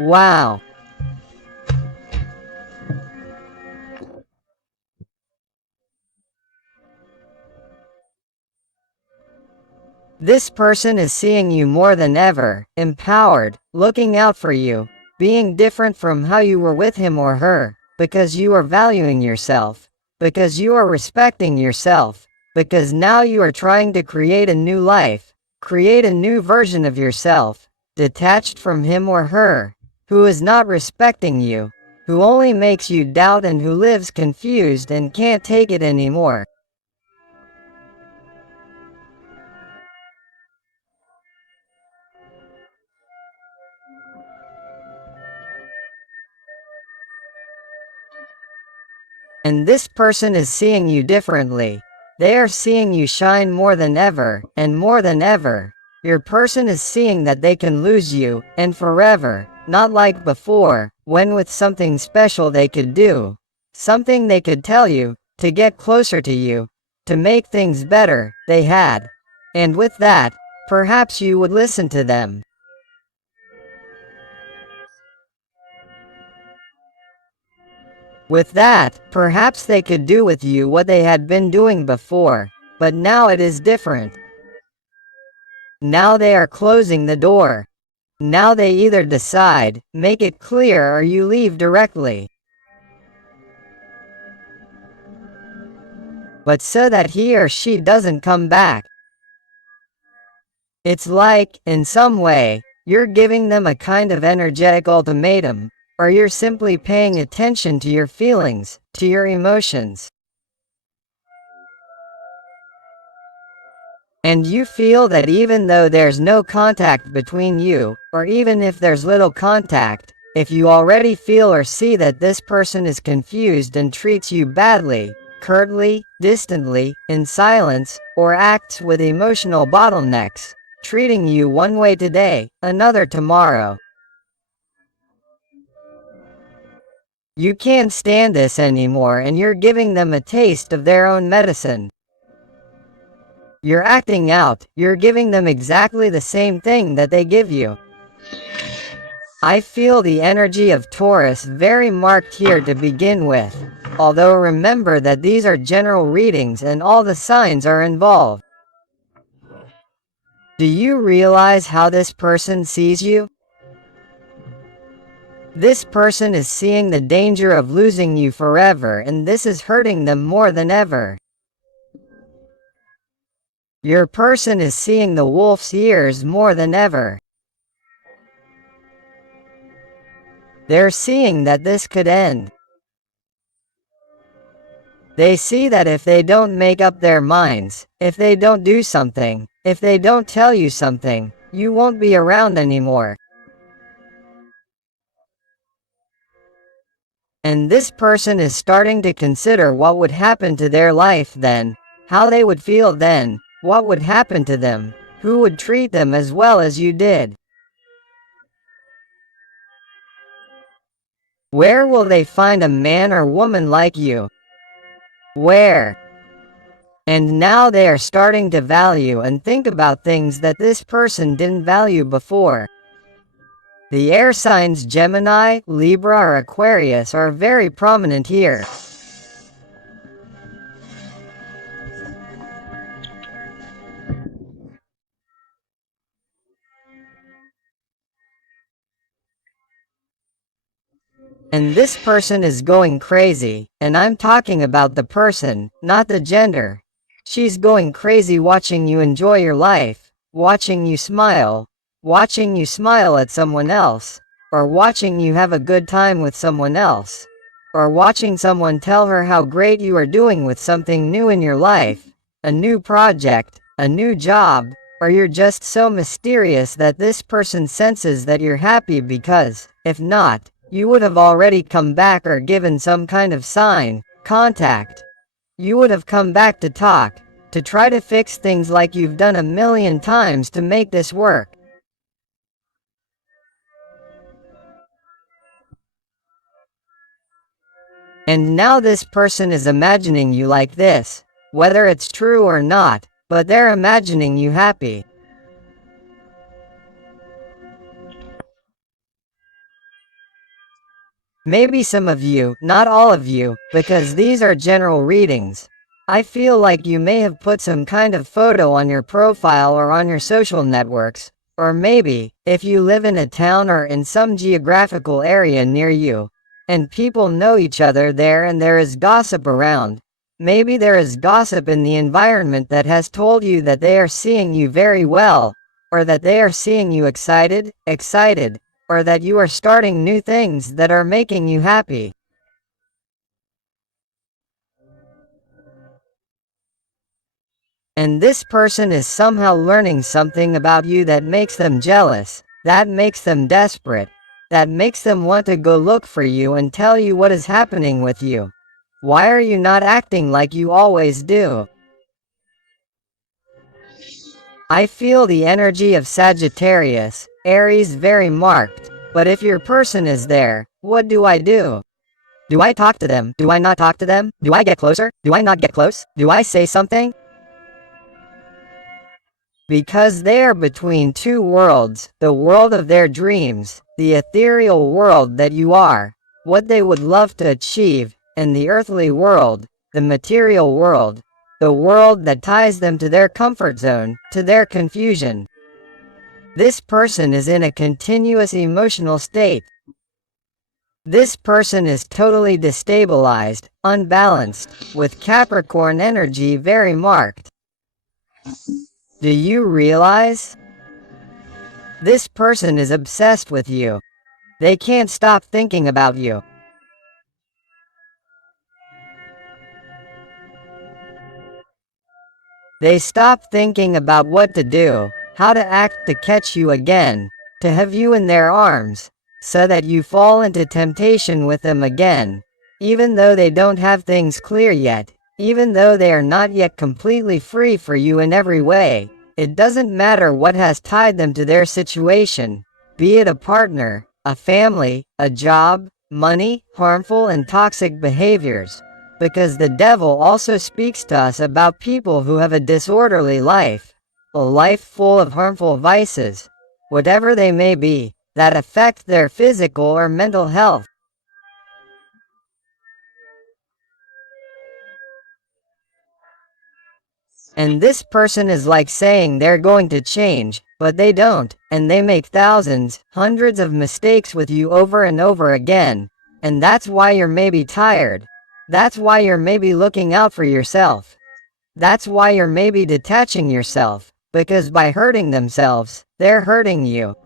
Wow. This person is seeing you more than ever, empowered, looking out for you, being different from how you were with him or her, because you are valuing yourself, because you are respecting yourself, because now you are trying to create a new life, create a new version of yourself, detached from him or her, who is not respecting you, who only makes you doubt and who lives confused and can't take it anymore. And this person is seeing you differently. They are seeing you shine more than ever, and more than ever. Your person is seeing that they can lose you, and forever, not like before, when with something special they could do. Something they could tell you, to get closer to you, to make things better, they had. And with that, perhaps you would listen to them. With that, perhaps they could do with you what they had been doing before, but now it is different. Now they are closing the door. Now they either decide, make it clear, or you leave directly. But so that he or she doesn't come back. It's like, in some way, you're giving them a kind of energetic ultimatum, or you're simply paying attention to your feelings, to your emotions. And you feel that even though there's no contact between you, or even if there's little contact, if you already feel or see that this person is confused and treats you badly, curtly, distantly, in silence, or acts with emotional bottlenecks, treating you one way today, another tomorrow. You can't stand this anymore and you're giving them a taste of their own medicine. You're acting out, you're giving them exactly the same thing that they give you. I feel the energy of Taurus very marked here to begin with, although remember that these are general readings and all the signs are involved. Do you realize how this person sees you? This person is seeing the danger of losing you forever, and this is hurting them more than ever. Your person is seeing the wolf's ears more than ever. They're seeing that this could end. They see that if they don't make up their minds, if they don't do something, if they don't tell you something, you won't be around anymore. And this person is starting to consider what would happen to their life then, how they would feel then, what would happen to them, who would treat them as well as you did. Where will they find a man or woman like you? Where? And now they are starting to value and think about things that this person didn't value before. The air signs Gemini, Libra, or Aquarius are very prominent here. And this person is going crazy, and I'm talking about the person, not the gender. She's going crazy watching you enjoy your life, watching you smile at someone else, or watching you have a good time with someone else, or watching someone tell her how great you are doing with something new in your life, a new project, a new job, or you're just so mysterious that this person senses that you're happy because, if not, you would have already come back or given some kind of sign, contact. You would have come back to talk, to try to fix things like you've done a million times to make this work. And now this person is imagining you like this, whether it's true or not, but they're imagining you happy. Maybe some of you, not all of you, because these are general readings. I feel like you may have put some kind of photo on your profile or on your social networks, or maybe, if you live in a town or in some geographical area near you, and people know each other there and there is gossip around, maybe there is gossip in the environment that has told you that they are seeing you very well, or that they are seeing you excited, or that you are starting new things that are making you happy. And this person is somehow learning something about you that makes them jealous, that makes them desperate, that makes them want to go look for you and tell you what is happening with you. Why are you not acting like you always do? I feel the energy of Sagittarius, Aries very marked, but if your person is there, what do I do? Do I talk to them? Do I not talk to them? Do I get closer? Do I not get close? Do I say something? Because they are between two worlds, the world of their dreams, the ethereal world that you are, what they would love to achieve, and the earthly world, the material world, the world that ties them to their comfort zone, to their confusion. This person is in a continuous emotional state. This person is totally destabilized, unbalanced, with Capricorn energy very marked. Do you realize? This person is obsessed with you. They can't stop thinking about you. They stop thinking about what to do, how to act to catch you again, to have you in their arms, so that you fall into temptation with them again, even though they don't have things clear yet, even though they are not yet completely free for you in every way. It doesn't matter what has tied them to their situation, be it a partner, a family, a job, money, harmful and toxic behaviors. Because the devil also speaks to us about people who have a disorderly life, a life full of harmful vices, whatever they may be, that affect their physical or mental health. And this person is like saying they're going to change, but they don't, and they make thousands, hundreds of mistakes with you over and over again, and that's why you're maybe tired. That's why you're maybe looking out for yourself. That's why you're maybe detaching yourself, because by hurting themselves, they're hurting you.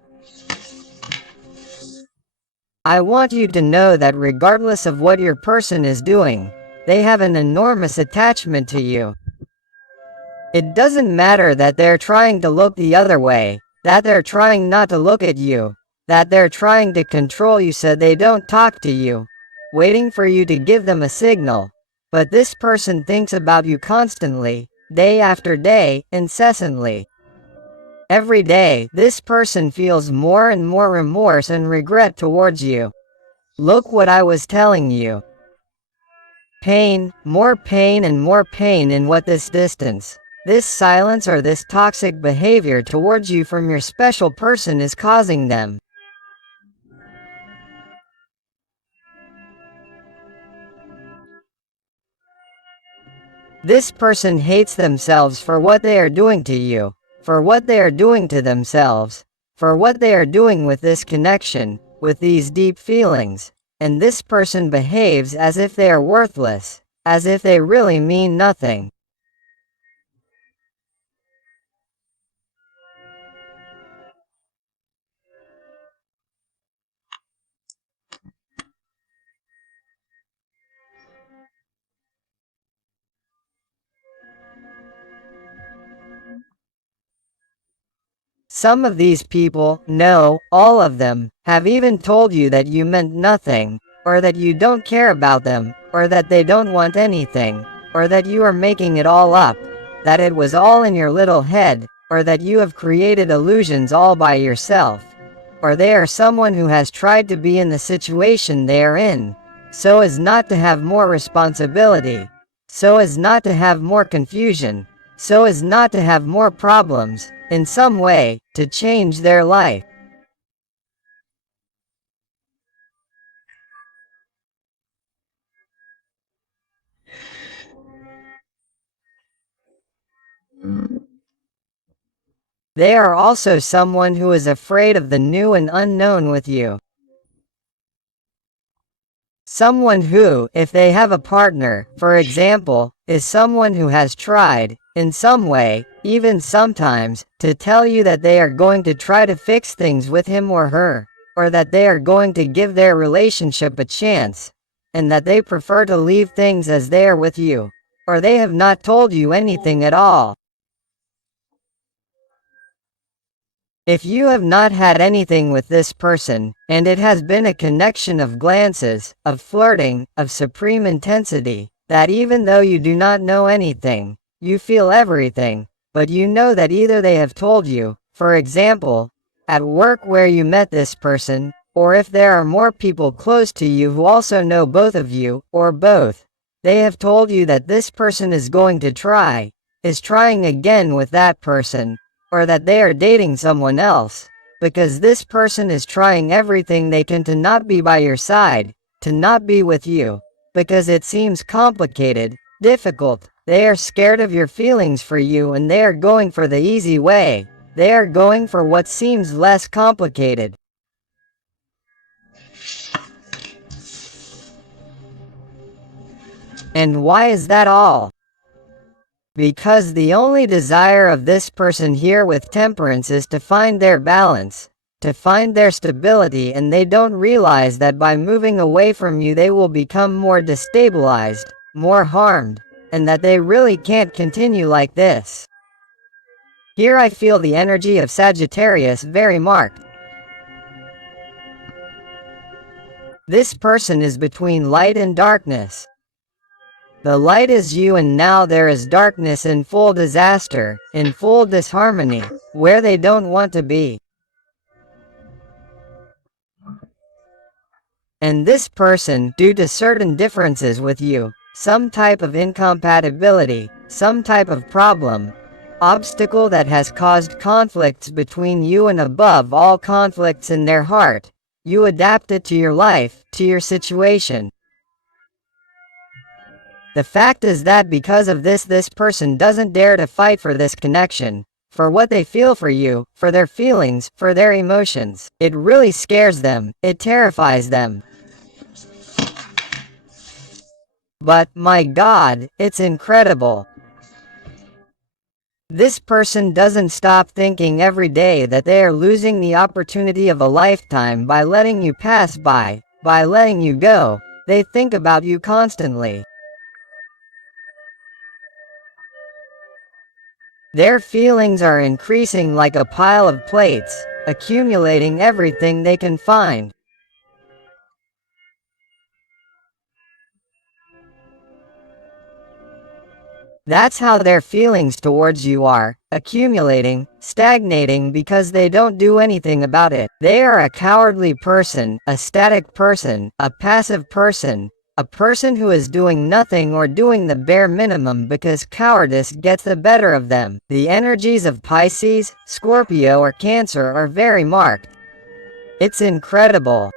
I want you to know that regardless of what your person is doing, they have an enormous attachment to you. It doesn't matter that they're trying to look the other way, that they're trying not to look at you, that they're trying to control you so they don't talk to you, waiting for you to give them a signal. But this person thinks about you constantly, day after day, incessantly. Every day, this person feels more and more remorse and regret towards you. Look what I was telling you. Pain and more pain in what this distance, this silence or this toxic behavior towards you from your special person is causing them. This person hates themselves for what they are doing to you, for what they are doing to themselves, for what they are doing with this connection, with these deep feelings, and this person behaves as if they are worthless, as if they really mean nothing. Some of these people, no, all of them, have even told you that you meant nothing, or that you don't care about them, or that they don't want anything, or that you are making it all up, that it was all in your little head, or that you have created illusions all by yourself, or they are someone who has tried to be in the situation they are in, so as not to have more responsibility, so as not to have more confusion, so as not to have more problems, in some way, to change their life. They are also someone who is afraid of the new and unknown with you. Someone who, if they have a partner, for example, is someone who has tried, in some way, even sometimes, to tell you that they are going to try to fix things with him or her, or that they are going to give their relationship a chance, and that they prefer to leave things as they are with you, or they have not told you anything at all. If you have not had anything with this person, and it has been a connection of glances, of flirting, of supreme intensity, that even though you do not know anything, you feel everything, but you know that either they have told you, for example, at work where you met this person, or if there are more people close to you who also know both of you, or both, they have told you that this person is going to try, is trying again with that person, or that they are dating someone else, because this person is trying everything they can to not be by your side, to not be with you, because it seems complicated, difficult. They are scared of your feelings for you and they are going for the easy way. They are going for what seems less complicated. And why is that all? Because the only desire of this person here with temperance is to find their balance, to find their stability, and they don't realize that by moving away from you they will become more destabilized, more harmed, and that they really can't continue like this. Here I feel the energy of Sagittarius very marked. This person is between light and darkness. The light is you and now there is darkness in full disaster, in full disharmony, where they don't want to be. And this person, due to certain differences with you, some type of incompatibility, some type of problem, obstacle that has caused conflicts between you and above all conflicts in their heart, you adapt it to your life, to your situation. The fact is that because of this person doesn't dare to fight for this connection, for what they feel for you, for their feelings, for their emotions. It really scares them, it terrifies them. But, my God, it's incredible. This person doesn't stop thinking every day that they are losing the opportunity of a lifetime by letting you pass by letting you go. They think about you constantly. Their feelings are increasing like a pile of plates, accumulating everything they can find. That's how their feelings towards you are, accumulating, stagnating because they don't do anything about it. They are a cowardly person, a static person, a passive person, a person who is doing nothing or doing the bare minimum because cowardice gets the better of them. The energies of Pisces, Scorpio or Cancer are very marked. It's incredible.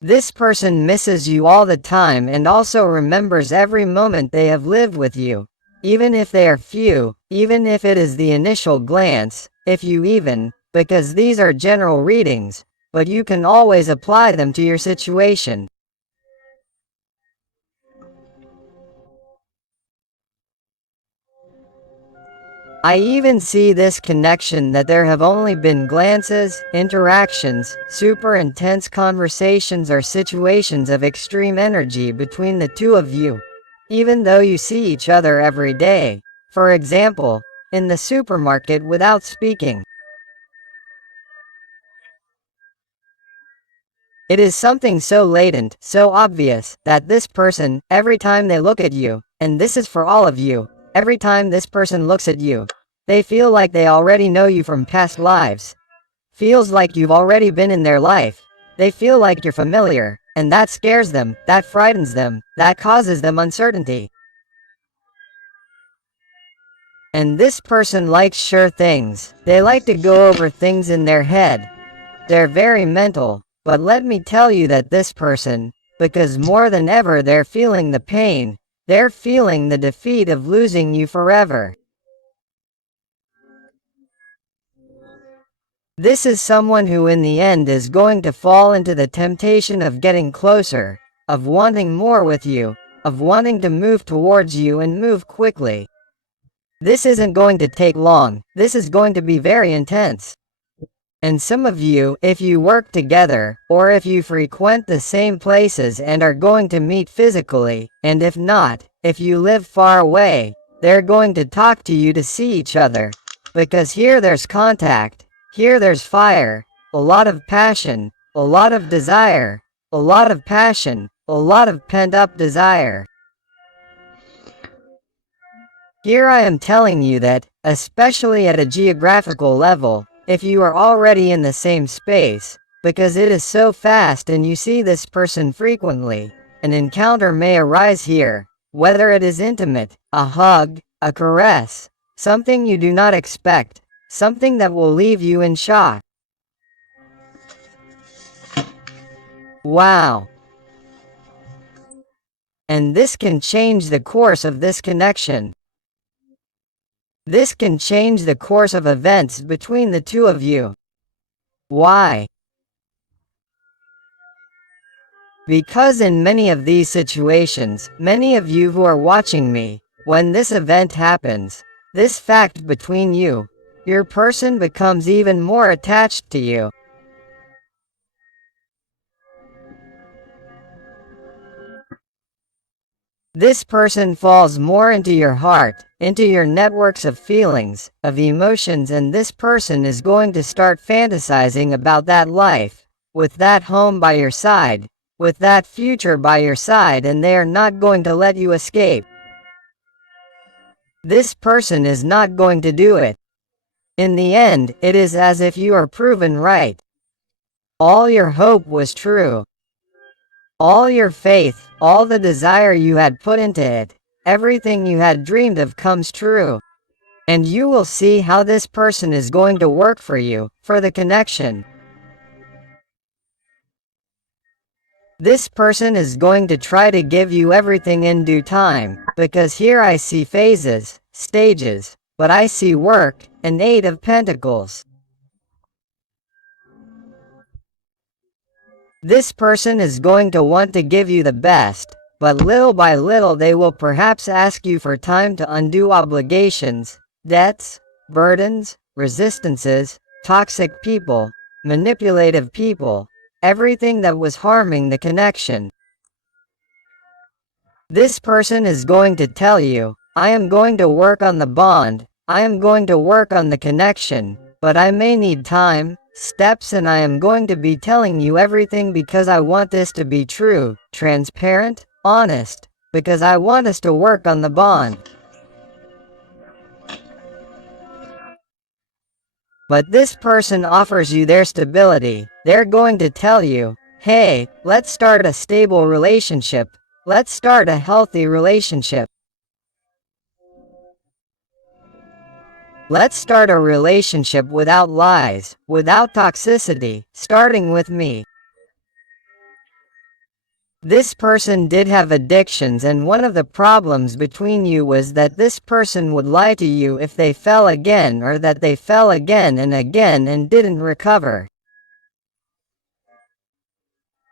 This person misses you all the time and also remembers every moment they have lived with you, even if they are few, even if it is the initial glance, if you even, because these are general readings, but you can always apply them to your situation. I even see this connection that there have only been glances, interactions, super intense conversations or situations of extreme energy between the two of you, even though you see each other every day. For example, in the supermarket without speaking. It is something so latent, so obvious, that this person, every time they look at you, and this is for all of you, every time this person looks at you, they feel like they already know you from past lives. Feels like you've already been in their life. They feel like you're familiar, and that scares them, that frightens them, that causes them uncertainty. And this person likes sure things. They like to go over things in their head. They're very mental, but let me tell you that this person, because more than ever they're feeling the pain, they're feeling the defeat of losing you forever. This is someone who in the end is going to fall into the temptation of getting closer, of wanting more with you, of wanting to move towards you and move quickly. This isn't going to take long, this is going to be very intense. And some of you, if you work together, or if you frequent the same places and are going to meet physically, and if not, if you live far away, they're going to talk to you to see each other. Because here there's contact, here there's fire, a lot of passion, a lot of desire, a lot of passion, a lot of pent-up desire. Here I am telling you that, especially at a geographical level, if you are already in the same space, because it is so fast and you see this person frequently, an encounter may arise here, whether it is intimate, a hug, a caress, something you do not expect, something that will leave you in shock. Wow. And this can change the course of this connection. This can change the course of events between the two of you. Why? Because in many of these situations, many of you who are watching me, when this event happens, this fact between you, your person becomes even more attached to you. This person falls more into your heart, into your networks of feelings, of emotions, and this person is going to start fantasizing about that life, with that home by your side, with that future by your side, and they are not going to let you escape. This person is not going to do it. In the end, it is as if you are proven right. All your hope was true. All your faith, all the desire you had put into it, everything you had dreamed of comes true. And you will see how this person is going to work for you, for the connection. This person is going to try to give you everything in due time, because here I see phases, stages, but I see work, an 8 of Pentacles. This person is going to want to give you the best, but little by little they will perhaps ask you for time to undo obligations, debts, burdens, resistances, toxic people, manipulative people, everything that was harming the connection. This person is going to tell you, I am going to work on the bond, I am going to work on the connection, but I may need time, steps, and I am going to be telling you everything because I want this to be true, transparent, honest, because I want us to work on the bond. But this person offers you their stability. They're going to tell you, hey, let's start a stable relationship. Let's start a healthy relationship. Let's start a relationship without lies, without toxicity, starting with me. This person did have addictions, and one of the problems between you was that this person would lie to you if they fell again, or that they fell again and didn't recover.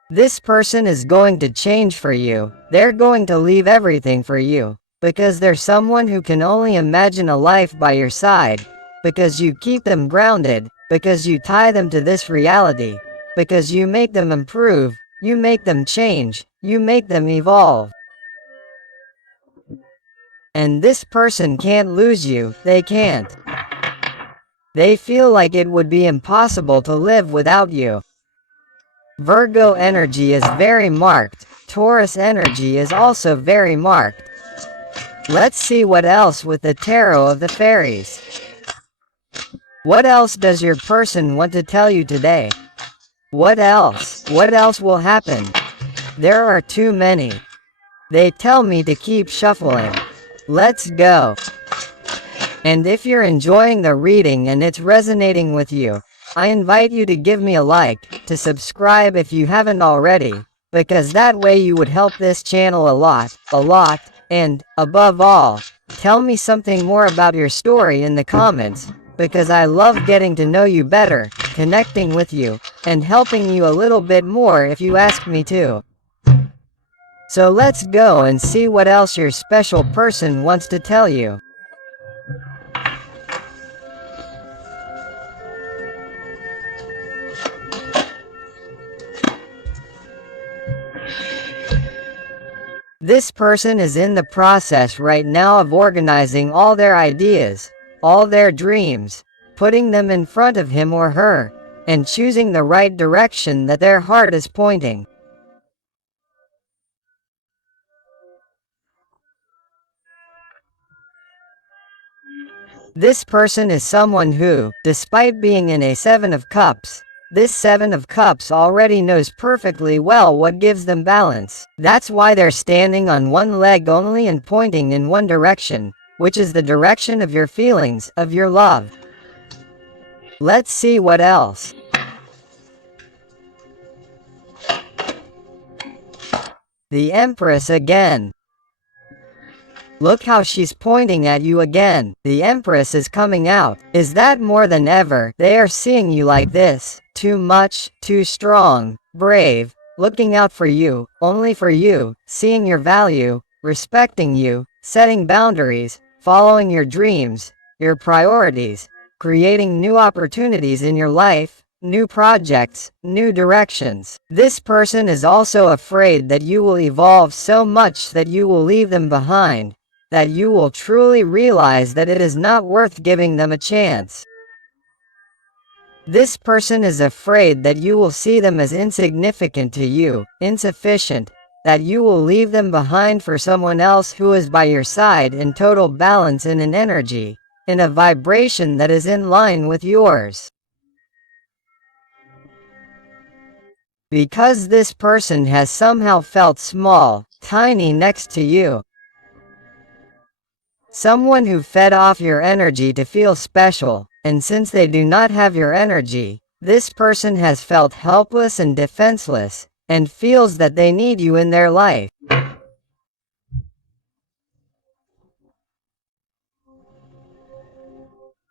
This person is going to change for you. They're going to leave everything for you. Because they're someone who can only imagine a life by your side, because you keep them grounded, because you tie them to this reality, because you make them improve, you make them change, you make them evolve. And this person can't lose you, they can't. They feel like it would be impossible to live without you. Virgo energy is very marked, Taurus energy is also very marked. Let's see what else with the Tarot of the Fairies. What else does your person want to tell you today? What else? What else will happen? There are too many. They tell me to keep shuffling. Let's go. And if you're enjoying the reading and it's resonating with you, I invite you to give me a like, to subscribe if you haven't already, because that way you would help this channel a lot, and, above all, tell me something more about your story in the comments, because I love getting to know you better. connecting with you, and helping you a little bit more if you ask me to. So let's go and see what else your special person wants to tell you. This person is in the process right now of organizing all their ideas, all their dreams, putting them in front of him or her, and choosing the right direction that their heart is pointing. This person is someone who, despite being in a Seven of Cups, this Seven of Cups already knows perfectly well what gives them balance. That's why they're standing on one leg only and pointing in one direction, which is the direction of your feelings, of your love. Let's see what else. The Empress again. Look how she's pointing at you again. The Empress is coming out. Is that more than ever? They are seeing you like this. Too much, too strong, brave, looking out for you, only for you, seeing your value, respecting you, setting boundaries, following your dreams, your priorities, creating new opportunities in your life, new projects, new directions. This person is also afraid that you will evolve so much that you will leave them behind, that you will truly realize that it is not worth giving them a chance. This person is afraid that you will see them as insignificant to you, insufficient, that you will leave them behind for someone else who is by your side in total balance in an energy, in a vibration that is in line with yours. Because this person has somehow felt small, tiny next to you. Someone who fed off your energy to feel special, and since they do not have your energy, this person has felt helpless and defenseless, and feels that they need you in their life.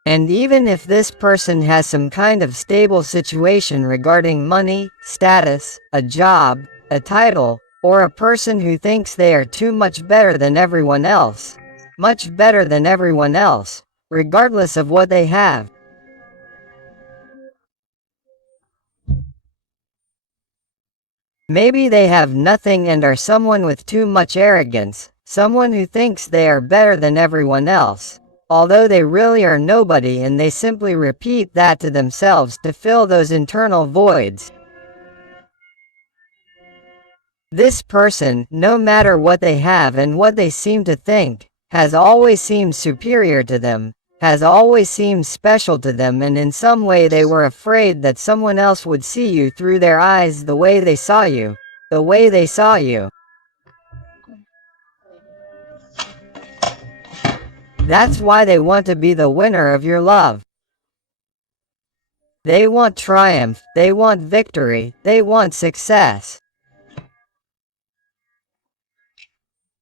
And even if this person has some kind of stable situation regarding money, status, a job, a title, or a person who thinks they are too much better than everyone else, much better than everyone else, regardless of what they have. Maybe they have nothing and are someone with too much arrogance, someone who thinks they are better than everyone else, although they really are nobody, and they simply repeat that to themselves to fill those internal voids. This person, no matter what they have and what they seem to think, has always seemed superior to them, has always seemed special to them, and in some way they were afraid that someone else would see you through their eyes the way they saw you, the way they saw you. That's why they want to be the winner of your love. They want triumph, they want victory, they want success.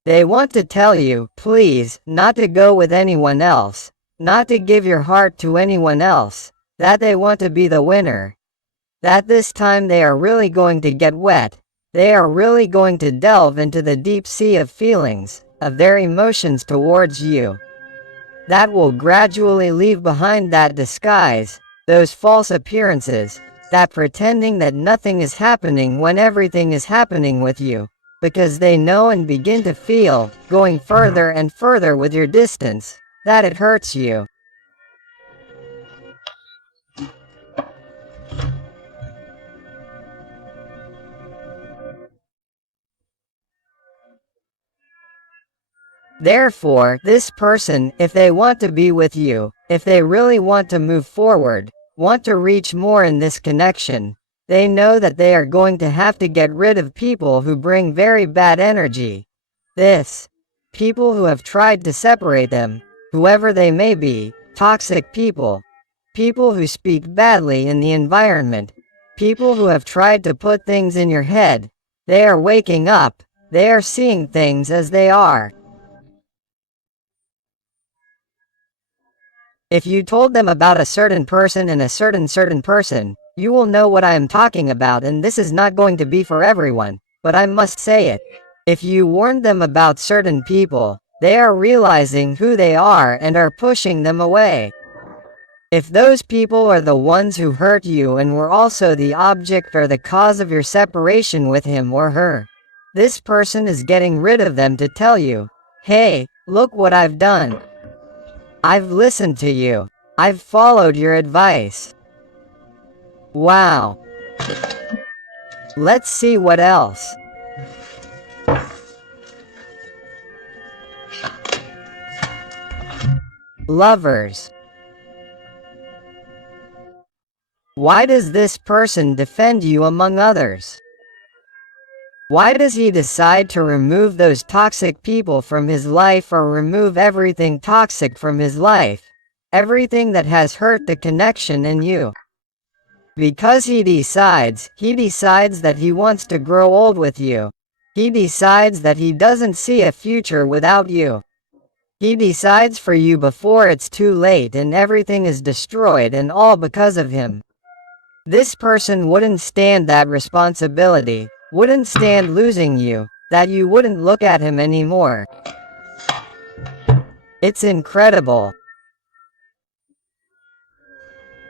They want to tell you, please, not to go with anyone else, not to give your heart to anyone else, that they want to be the winner. That this time they are really going to get wet, they are really going to delve into the deep sea of feelings, of their emotions towards you. That will gradually leave behind that disguise, those false appearances, that pretending that nothing is happening when everything is happening with you, because they know and begin to feel, going further and further with your distance, that it hurts you. Therefore, this person, if they want to be with you, if they really want to move forward, want to reach more in this connection, they know that they are going to have to get rid of people who bring very bad energy. People who have tried to separate them, whoever they may be, toxic people, people who speak badly in the environment, people who have tried to put things in your head. They are waking up, they are seeing things as they are. If you told them about a certain person and a certain person, you will know what I am talking about, and this is not going to be for everyone, but I must say it. If you warned them about certain people, they are realizing who they are and are pushing them away. If those people are the ones who hurt you and were also the object or the cause of your separation with him or her, this person is getting rid of them to tell you, hey, look what I've done. I've listened to you. I've followed your advice. Wow. Let's see what else. Lovers. Why does this person defend you among others? Why does he decide to remove those toxic people from his life, or remove everything toxic from his life? Everything that has hurt the connection in you. Because he decides that he wants to grow old with you. He decides that he doesn't see a future without you. He decides for you before it's too late and everything is destroyed, and all because of him. This person wouldn't stand that responsibility, wouldn't stand losing you, that you wouldn't look at him anymore. It's incredible.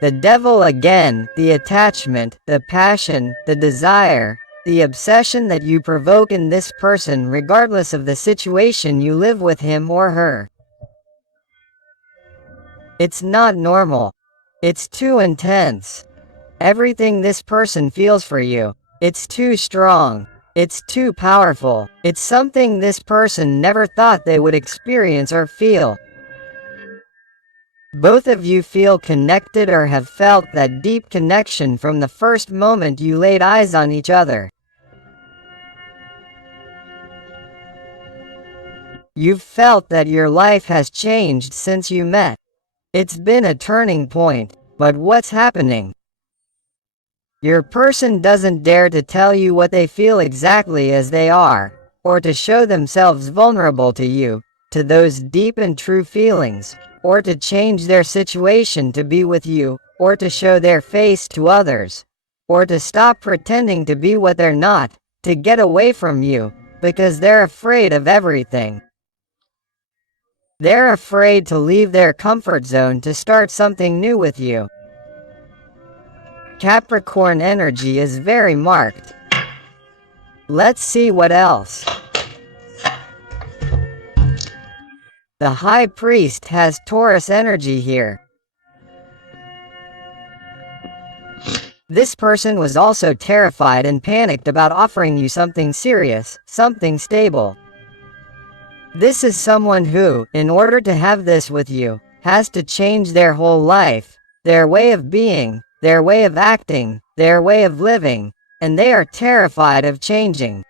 The devil again, the attachment, the passion, the desire, the obsession that you provoke in this person regardless of the situation you live with him or her. It's not normal. It's too intense. Everything this person feels for you, it's too strong. It's too powerful. It's something this person never thought they would experience or feel. Both of you feel connected or have felt that deep connection from the first moment you laid eyes on each other. You've felt that your life has changed since you met. It's been a turning point, but what's happening? Your person doesn't dare to tell you what they feel exactly as they are, or to show themselves vulnerable to you, to those deep and true feelings, or to change their situation to be with you, or to show their face to others, or to stop pretending to be what they're not, to get away from you, because they're afraid of everything. They're afraid to leave their comfort zone to start something new with you. Capricorn energy is very marked. Let's see what else. The High Priest has Taurus energy here. This person was also terrified and panicked about offering you something serious, something stable. This is someone who, in order to have this with you, has to change their whole life, their way of being, their way of acting, their way of living, and they are terrified of changing.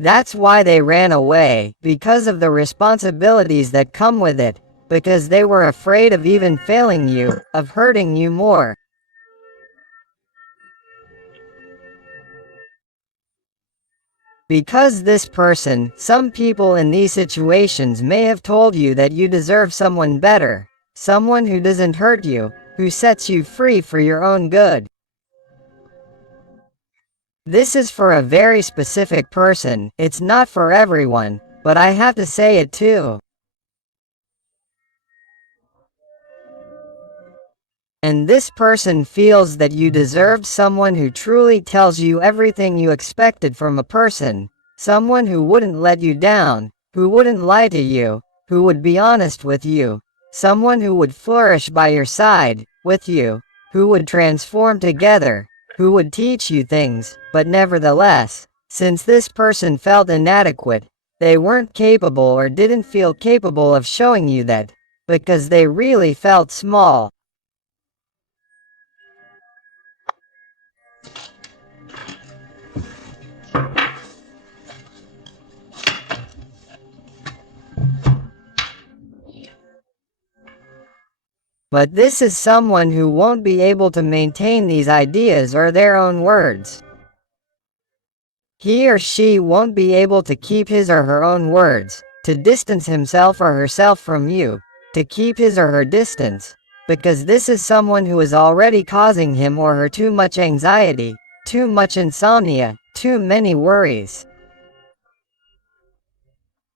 That's why they ran away, because of the responsibilities that come with it, because they were afraid of even failing you, of hurting you more. Because this person, some people in these situations may have told you that you deserve someone better, someone who doesn't hurt you, who sets you free for your own good. This is for a very specific person, it's not for everyone, but I have to say it too. And this person feels that you deserve someone who truly tells you everything you expected from a person, someone who wouldn't let you down, who wouldn't lie to you, who would be honest with you, someone who would flourish by your side, with you, who would transform together, who would teach you things, but nevertheless, since this person felt inadequate, they weren't capable or didn't feel capable of showing you that, because they really felt small. But this is someone who won't be able to maintain these ideas or their own words. He or she won't be able to keep his or her own words, to distance himself or herself from you, to keep his or her distance, because this is someone who is already causing him or her too much anxiety, too much insomnia, too many worries.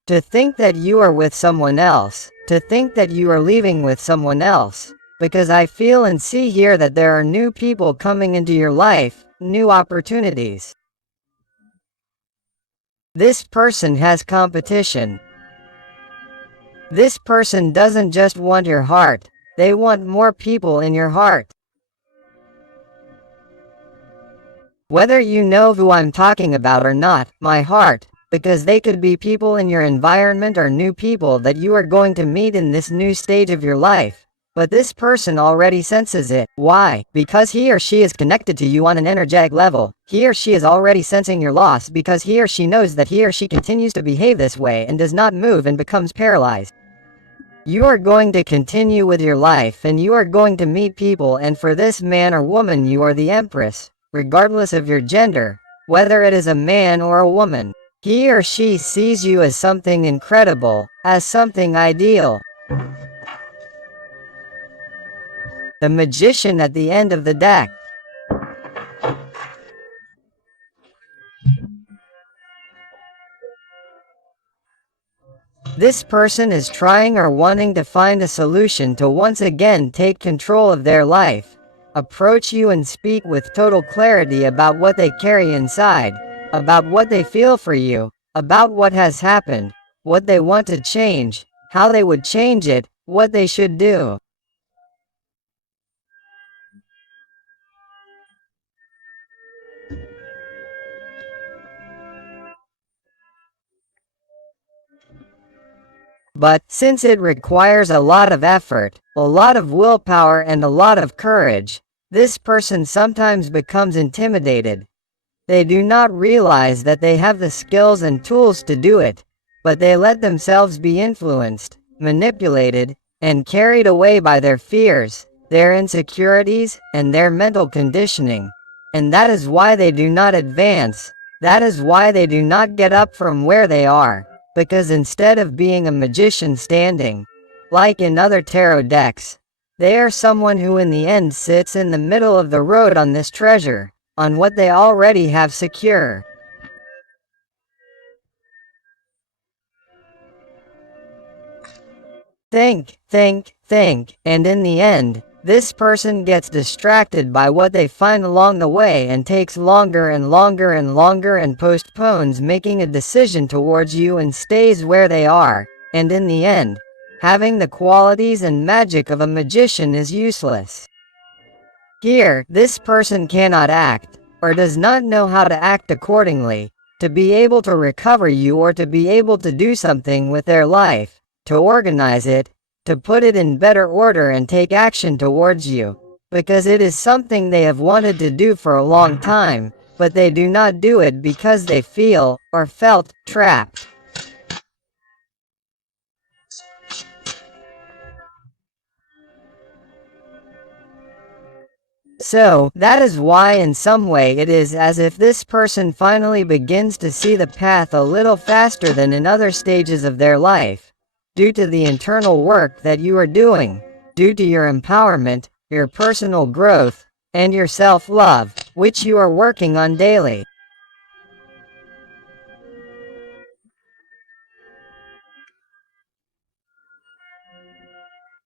To think that you are with someone else, to think that you are leaving with someone else, because I feel and see here that there are new people coming into your life, new opportunities. This person has competition. This person doesn't just want your heart, they want more people in your heart. Whether you know who I'm talking about or not, my heart, because they could be people in your environment or new people that you are going to meet in this new stage of your life. But this person already senses it. Why? Because he or she is connected to you on an energetic level. He or she is already sensing your loss because he or she knows that he or she continues to behave this way and does not move and becomes paralyzed. You are going to continue with your life and you are going to meet people, and for this man or woman you are the empress, regardless of your gender, whether it is a man or a woman. He or she sees you as something incredible, as something ideal. The Magician at the end of the deck. This person is trying or wanting to find a solution to once again take control of their life, approach you and speak with total clarity about what they carry inside, about what they feel for you, about what has happened, what they want to change, how they would change it, what they should do. But, since it requires a lot of effort, a lot of willpower and a lot of courage, this person sometimes becomes intimidated. They do not realize that they have the skills and tools to do it, but they let themselves be influenced, manipulated, and carried away by their fears, their insecurities, and their mental conditioning. And that is why they do not advance. That is why they do not get up from where they are. Because instead of being a magician standing, like in other tarot decks, they are someone who in the end sits in the middle of the road on this treasure, on what they already have secure. Think, and in the end, this person gets distracted by what they find along the way and takes longer and longer and longer and postpones making a decision towards you and stays where they are, and in the end, having the qualities and magic of a magician is useless. Here, this person cannot act, or does not know how to act accordingly, to be able to recover you or to be able to do something with their life, to organize it, to put it in better order and take action towards you, because it is something they have wanted to do for a long time, but they do not do it because they feel, or felt, trapped. So, that is why in some way it is as if this person finally begins to see the path a little faster than in other stages of their life, due to the internal work that you are doing, due to your empowerment, your personal growth, and your self-love, which you are working on daily.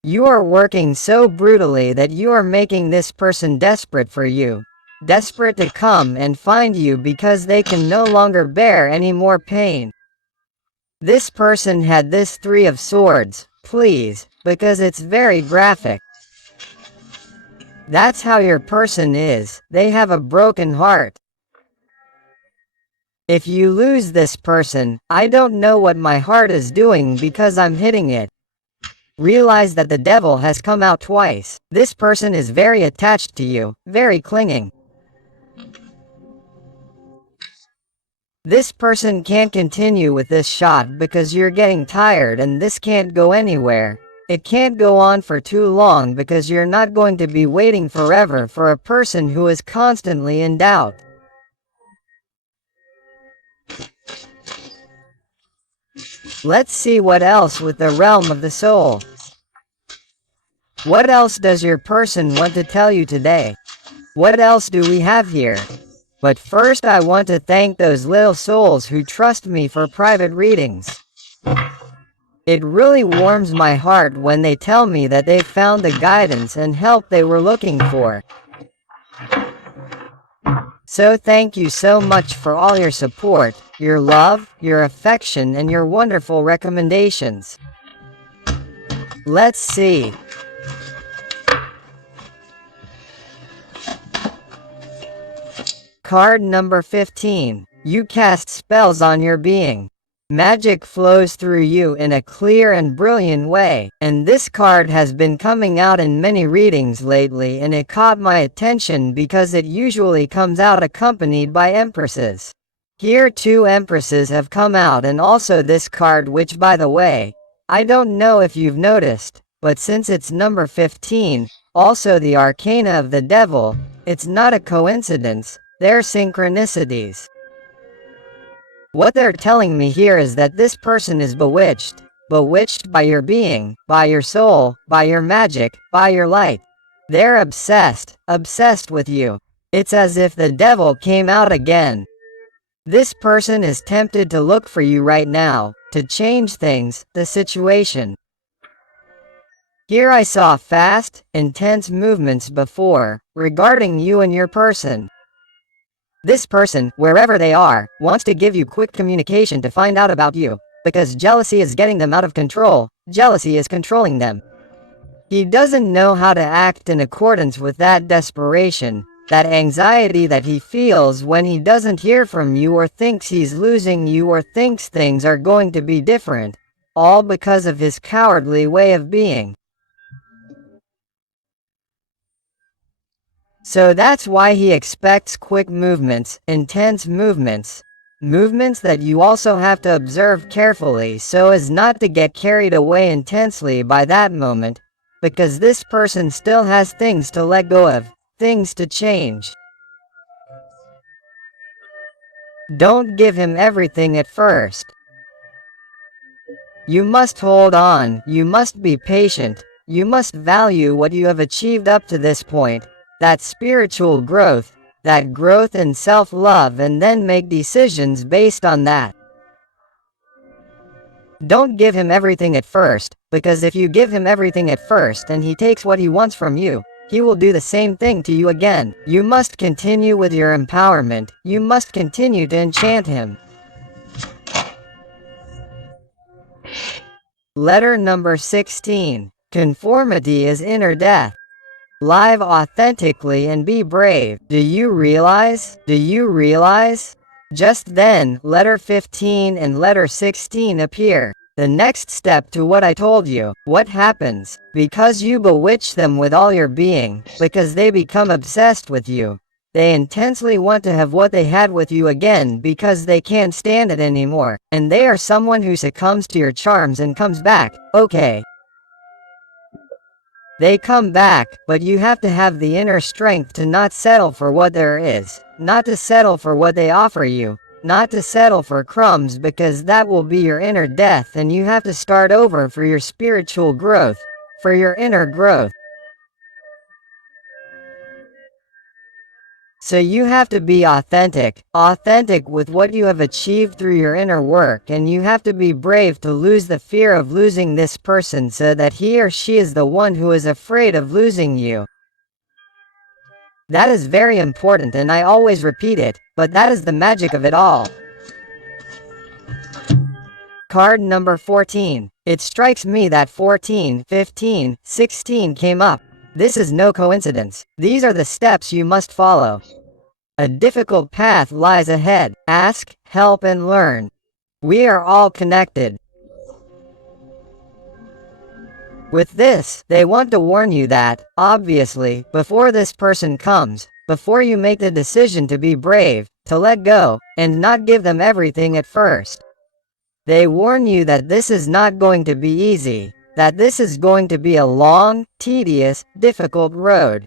You are working so brutally that you are making this person desperate for you. Desperate to come and find you because they can no longer bear any more pain. This person had this Three of Swords, please, because it's very graphic. That's how your person is, they have a broken heart. If you lose this person, I don't know what my heart is doing because I'm hitting it. Realize that the devil has come out twice. This person is very attached to you, very clinging. This person can't continue with this shot because you're getting tired and this can't go anywhere. It can't go on for too long because you're not going to be waiting forever for a person who is constantly in doubt. Let's see what else with the realm of the soul. What else does your person want to tell you today? What else do we have here? But first I want to thank those little souls who trust me for private readings. It really warms my heart when they tell me that they found the guidance and help they were looking for. So thank you so much for all your support, your love, your affection, and your wonderful recommendations. Let's see. Card number 15. You cast spells on your being. Magic flows through you in a clear and brilliant way, and this card has been coming out in many readings lately, and it caught my attention because it usually comes out accompanied by empresses. Here 2 empresses have come out, and also this card, which, by the way, I don't know if you've noticed, but since it's number 15, also the arcana of the devil, it's not a coincidence, they're synchronicities. What they're telling me here is that this person is bewitched. Bewitched by your being, by your soul, by your magic, by your light. They're obsessed with you. It's as if the devil came out again. This person is tempted to look for you right now, to change things, the situation. Here I saw fast, intense movements before, regarding you and your person. This person, wherever they are, wants to give you quick communication to find out about you, because jealousy is getting them out of control, jealousy is controlling them. He doesn't know how to act in accordance with that desperation, that anxiety that he feels when he doesn't hear from you or thinks he's losing you or thinks things are going to be different, all because of his cowardly way of being. So that's why he expects quick movements, intense movements, movements that you also have to observe carefully so as not to get carried away intensely by that moment, because this person still has things to let go of, things to change. Don't give him everything at first. You must hold on, you must be patient, you must value what you have achieved up to this point, that spiritual growth, that growth in self-love, and then make decisions based on that. Don't give him everything at first, because if you give him everything at first and he takes what he wants from you, he will do the same thing to you again. You must continue with your empowerment, you must continue to enchant him. Letter number 16. Conformity is inner death. Live authentically and be brave. Do you realize? Do you realize? Just then, letter 15 and letter 16 appear. The next step to what I told you. What happens? Because you bewitch them with all your being, because they become obsessed with you. They intensely want to have what they had with you again because they can't stand it anymore, and they are someone who succumbs to your charms and comes back. Okay. They come back, but you have to have the inner strength to not settle for what there is, not to settle for what they offer you, not to settle for crumbs, because that will be your inner death, and you have to start over for your spiritual growth, for your inner growth. So you have to be authentic with what you have achieved through your inner work, and you have to be brave to lose the fear of losing this person so that he or she is the one who is afraid of losing you. That is very important, and I always repeat it, but that is the magic of it all. Card number 14. It strikes me that 14, 15, 16 came up. This is no coincidence. These are the steps you must follow. A difficult path lies ahead. Ask, help, and learn. We are all connected. With this, they want to warn you that, obviously, before this person comes, before you make the decision to be brave, to let go, and not give them everything at first, they warn you that this is not going to be easy, that this is going to be a long, tedious, difficult road.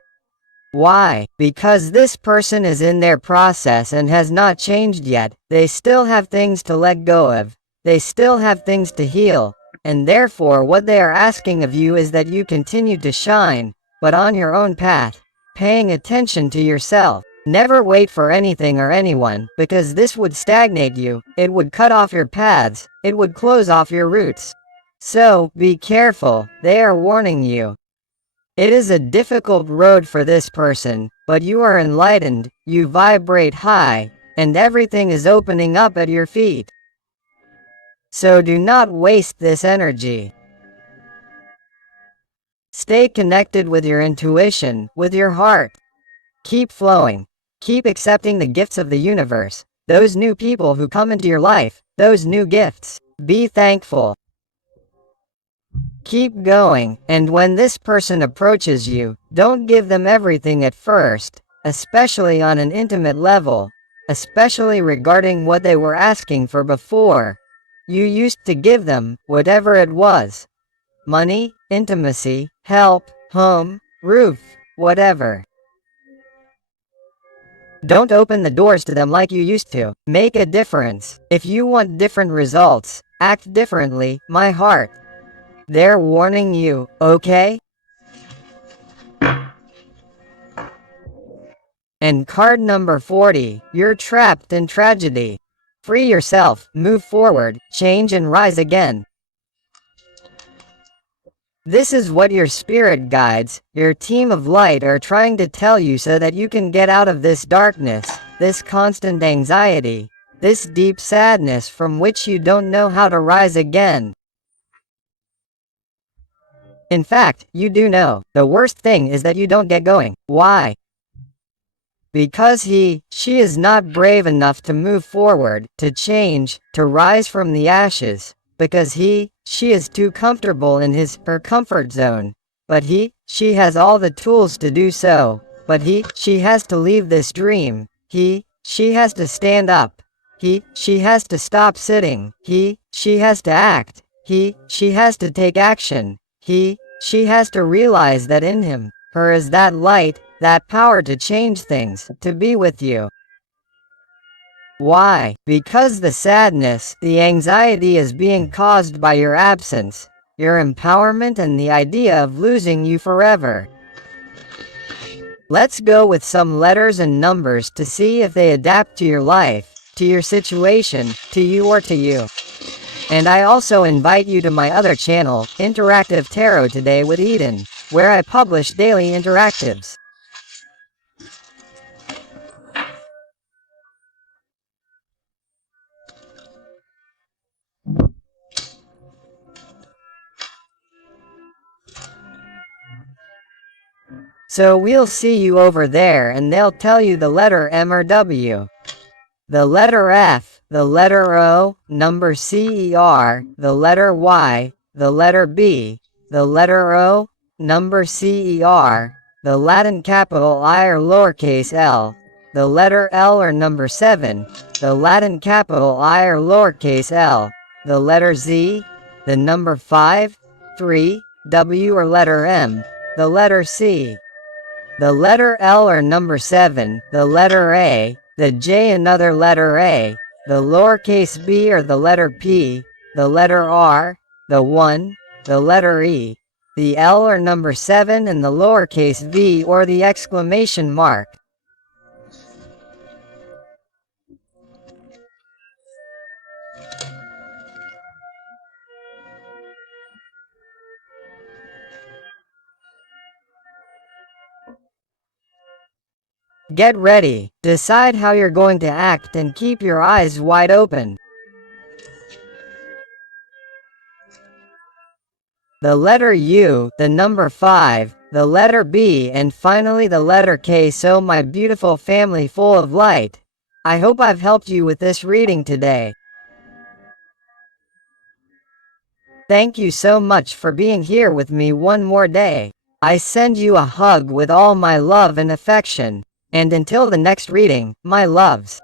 Why? Because this person is in their process and has not changed yet. They still have things to let go of. They still have things to heal, and therefore what they are asking of you is that you continue to shine, but on your own path, paying attention to yourself. Never wait for anything or anyone, because this would stagnate you, it would cut off your paths, it would close off your roots. So, be careful, they are warning you. It is a difficult road for this person, but you are enlightened, you vibrate high, and everything is opening up at your feet. So do not waste this energy. Stay connected with your intuition, with your heart. Keep flowing. Keep accepting the gifts of the universe, those new people who come into your life, those new gifts. Be thankful. Keep going, and when this person approaches you, don't give them everything at first, especially on an intimate level, especially regarding what they were asking for before. You used to give them whatever it was. Money, intimacy, help, home, roof, whatever. Don't open the doors to them like you used to. Make a difference. If you want different results, act differently, my heart. They're warning you, okay? And card number 40, you're trapped in tragedy. Free yourself, move forward, change and rise again. This is what your spirit guides, your team of light are trying to tell you so that you can get out of this darkness, this constant anxiety, this deep sadness from which you don't know how to rise again. In fact, you do know. The worst thing is that you don't get going. Why? Because she is not brave enough to move forward, to change, to rise from the ashes. Because she is too comfortable in her comfort zone. But she has all the tools to do so. But she has to leave this dream. She has to stand up. She has to stop sitting. She has to act. She has to take action. She has to realize that in her is that light, that power to change things, to be with you. Why? Because the sadness, the anxiety is being caused by your absence, your empowerment and the idea of losing you forever. Let's go with some letters and numbers to see if they adapt to your life, to your situation, to you or to you. And I also invite you to my other channel, Interactive Tarot Today with Eden, where I publish daily interactives. So we'll see you over there and they'll tell you the letter M or W. The letter F, the letter O, number CER, the letter Y, the letter B, the letter O, number CER, the Latin capital I or lowercase l, the letter L or number 7, the Latin capital I or lowercase l, the letter Z, the number 5, 3, W or letter M, the letter C, the letter L or number 7, the letter A, the J another letter A, the lowercase b or the letter P, the letter R, the 1, the letter E, the L or number 7 and the lowercase v or the exclamation mark. Get ready, decide how you're going to act and keep your eyes wide open. The letter U, the number 5, the letter B and finally the letter K. So my beautiful family full of light, I hope I've helped you with this reading today. Thank you so much for being here with me one more day. I send you a hug with all my love and affection. And until the next reading, my loves.